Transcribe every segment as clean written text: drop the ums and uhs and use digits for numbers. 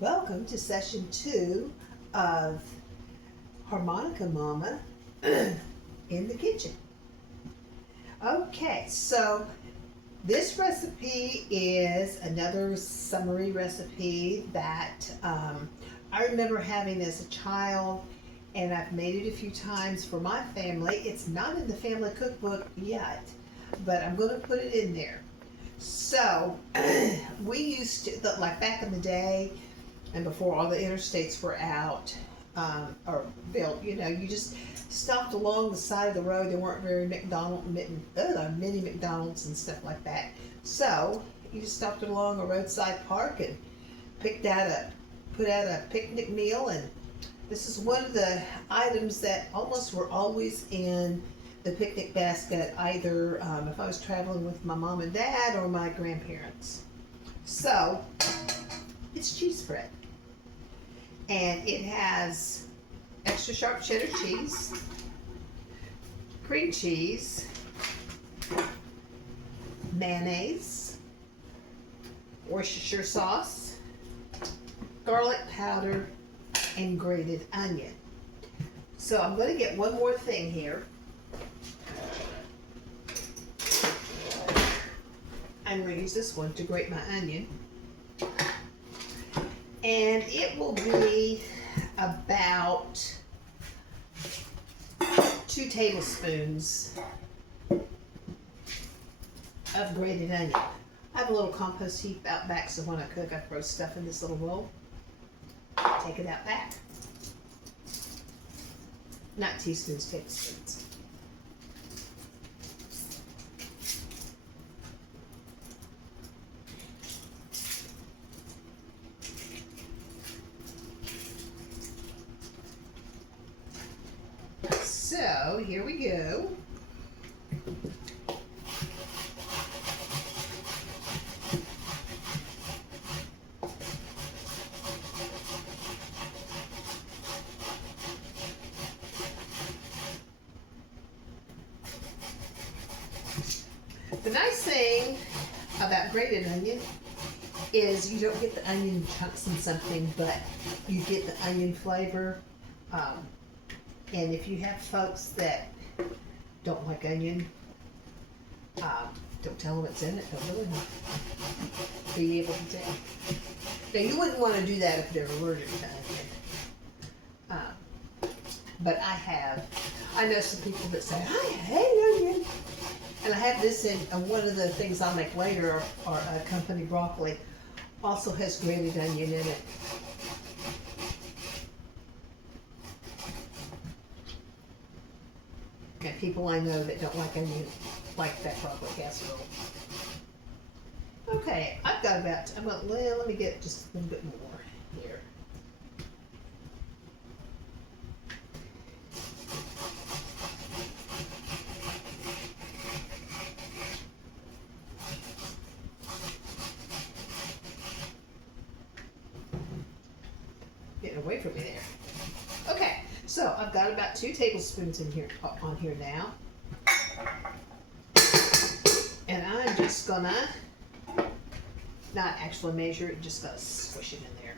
Welcome to session 2 of Harmonica Mama in the kitchen. Okay, so this recipe is another summery recipe that I remember having as a child, and I've made it a few times for my family. It's not in the family cookbook yet, but I'm going to put it in there. So we used to, like back in the day, and before all the interstates were out or built, you just stopped along the side of the road. There weren't very many McDonald's and stuff like that. So you just stopped along a roadside park and put out a picnic meal. And this is one of the items that almost were always in the picnic basket, either if I was traveling with my mom and dad or my grandparents. So it's cheese spread, and it has extra sharp cheddar cheese, cream cheese, mayonnaise, Worcestershire sauce, garlic powder, and grated onion. So I'm going to get one more thing here. I'm going to use this one to grate my onion. And it will be about 2 tablespoons of grated onion. I have a little compost heap out back, so when I cook, I throw stuff in this little bowl. Take it out back. Not teaspoons, tablespoons. So here we go. The nice thing about grated onion is you don't get the onion chunks in something, but you get the onion flavor. And if you have folks that don't like onion, don't tell them it's in it. They'll really not be able to tell. Now, you wouldn't want to do that if they're allergic to onion. But I know some people that say, I hate onion. And I have this in one of the things I'll make later, or company broccoli, also has grated onion in it. And people I know that don't like onion like that broccoli casserole. Okay, I've got about, let me get just a little bit more here. Getting away from me there. Okay. So I've got about 2 tablespoons in here on here now, and I'm just gonna not actually measure it, just gonna squish it in there.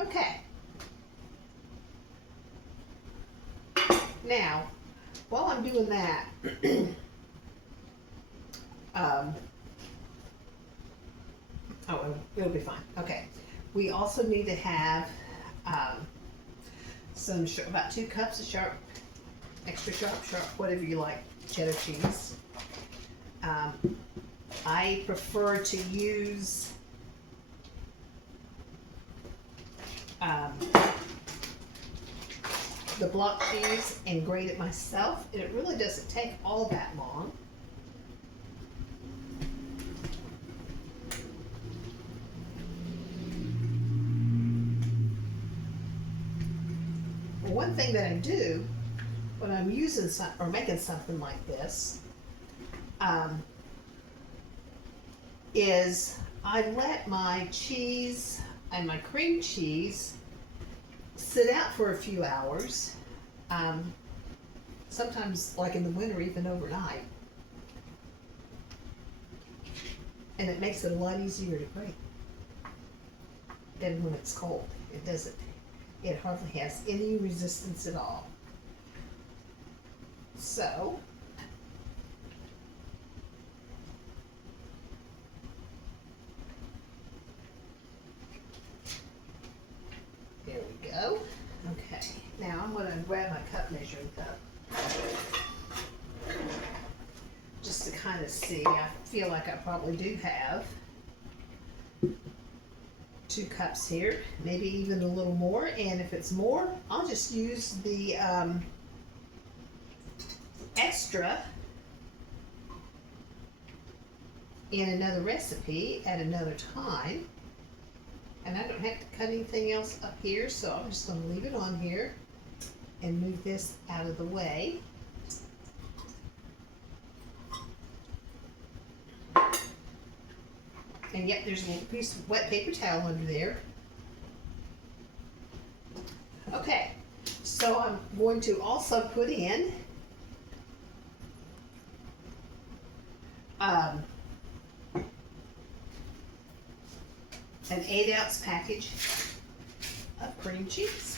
Okay. Now, while I'm doing that, it'll be fine. Okay. We also need to have about 2 cups of extra sharp, whatever you like, cheddar cheese. I prefer to use the block cheese and grate it myself, and it really doesn't take all that long. One thing that I do when I'm using or making something like this is I let my cheese and my cream cheese sit out for a few hours sometimes like in the winter, even overnight. And it makes it a lot easier to grate than when it's cold. It hardly has any resistance at all. So, there we go. Okay, now I'm gonna grab my cup measuring cup. Just to kind of see, I feel like I probably do have 2 cups here, maybe even a little more, and if it's more, I'll just use the extra in another recipe at another time. And I don't have to cut anything else up here, so I'm just going to leave it on here and move this out of the way. And yep, there's a little piece of wet paper towel under there. Okay, so I'm going to also put in an 8-ounce package of cream cheese.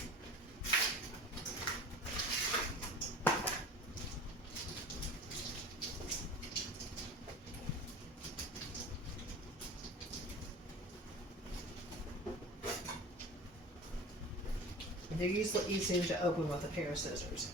They're usually easier to open with a pair of scissors.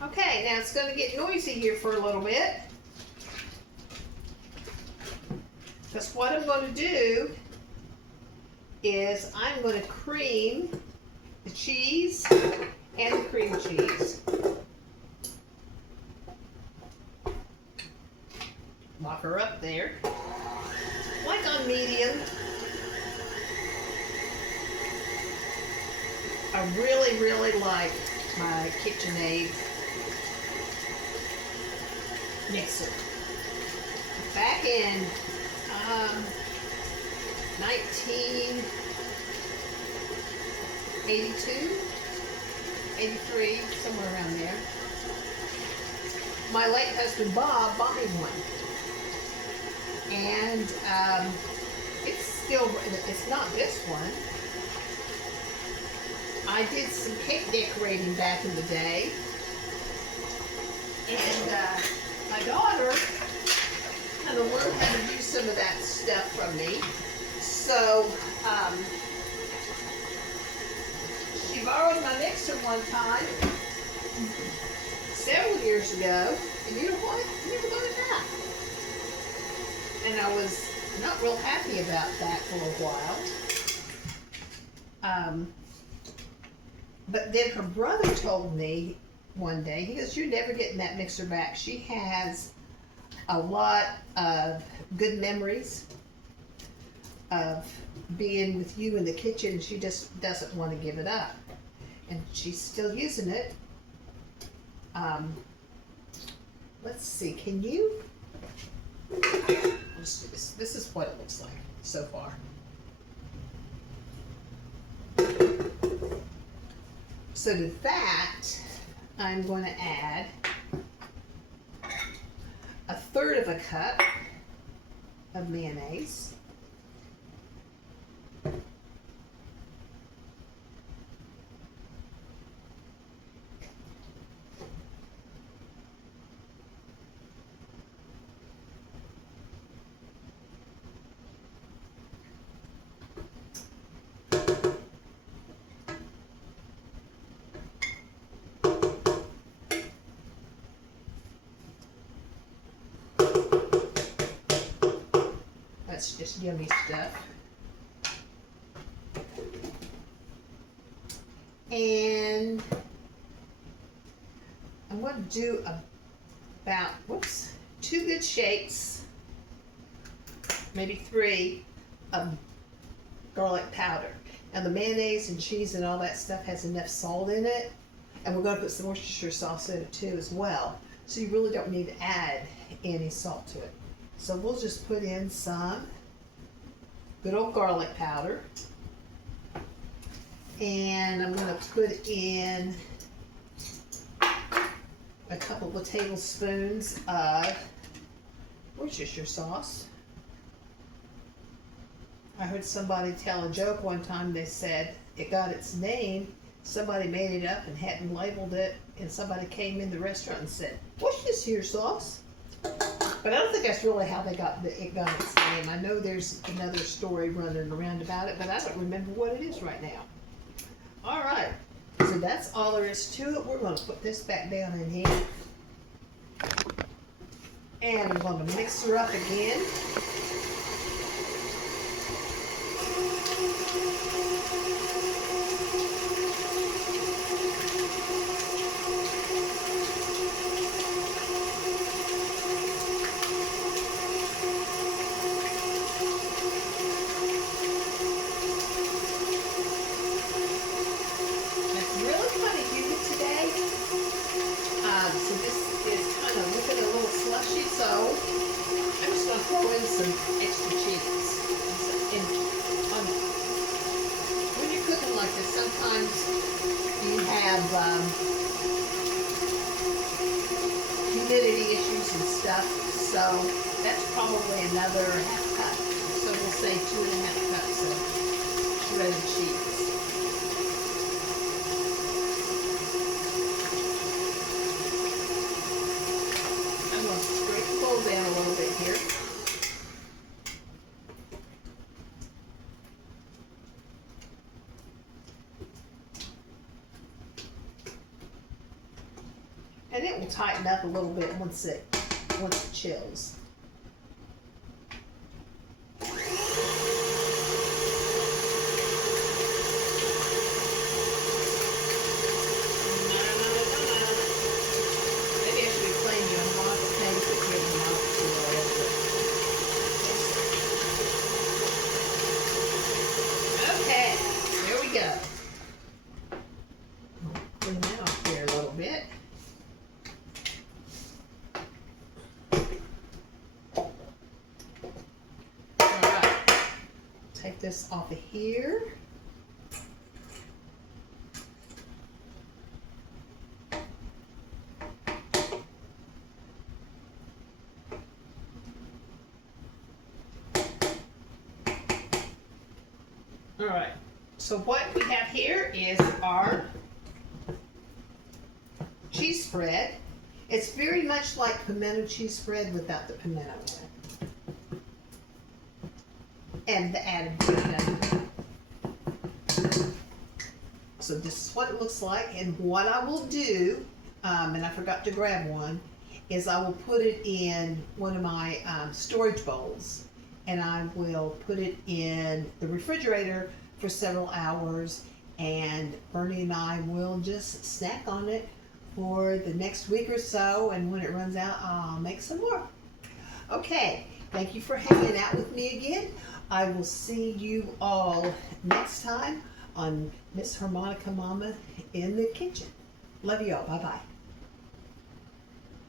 Okay, now it's going to get noisy here for a little bit. Because what I'm going to do is I'm going to cream the cheese and the cream cheese. Lock her up there. Like on medium. I really, really like my KitchenAid mixer. Back in 1982, 83, somewhere around there, my late husband Bob bought me one. And it's not this one. I did some cake decorating back in the day. And my daughter kind of learned how to do some of that stuff from me. So, she borrowed my mixer one time, several years ago, and you know what? I never got it back. And I was not real happy about that for a while. But then her brother told me one day, he goes, "You're never getting that mixer back. She has a lot of good memories of being with you in the kitchen. She just doesn't want to give it up." And she's still using it. Let's see, can you? Let's do this. This is what it looks like so far. So to that, I'm going to add 1/3 cup of mayonnaise. That's just yummy stuff. And I'm going to do about, 2 good shakes, maybe 3 of garlic powder. Now the mayonnaise and cheese and all that stuff has enough salt in it, and we're going to put some Worcestershire sauce in it too as well. So you really don't need to add any salt to it. So we'll just put in some good old garlic powder. And I'm going to put in a couple of tablespoons of Worcestershire sauce. I heard somebody tell a joke one time. They said it got its name. Somebody made it up and hadn't labeled it, and somebody came in the restaurant and said, "What's this here sauce?" But I don't think that's really how it got its name. I know there's another story running around about it, but I don't remember what it is right now. All right, so that's all there is to it. We're going to put this back down in here. And I'm going to mix her up again. So this is kind of looking a little slushy, so I'm just going to throw in some extra cheese. When you're cooking like this, sometimes you have humidity issues and stuff, so that's probably another half cup. So we'll say 2.5 cups of shredded cheese. Down a little bit here. And it will tighten up a little bit once it chills. Clean that off here a little bit. Alright, take this off of here. Alright, so what we have here is our cheese spread. It's very much like pimento cheese spread without the pimento in it. And the added pimento. So this is what it looks like, and what I will do, and I forgot to grab one, is I will put it in one of my storage bowls, and I will put it in the refrigerator for several hours, and Bernie and I will just snack on it for the next week or so, and when it runs out, I'll make some more. Okay, thank you for hanging out with me again. I will see you all next time on Miss Harmonica Mama in the kitchen. Love you all. Bye-bye.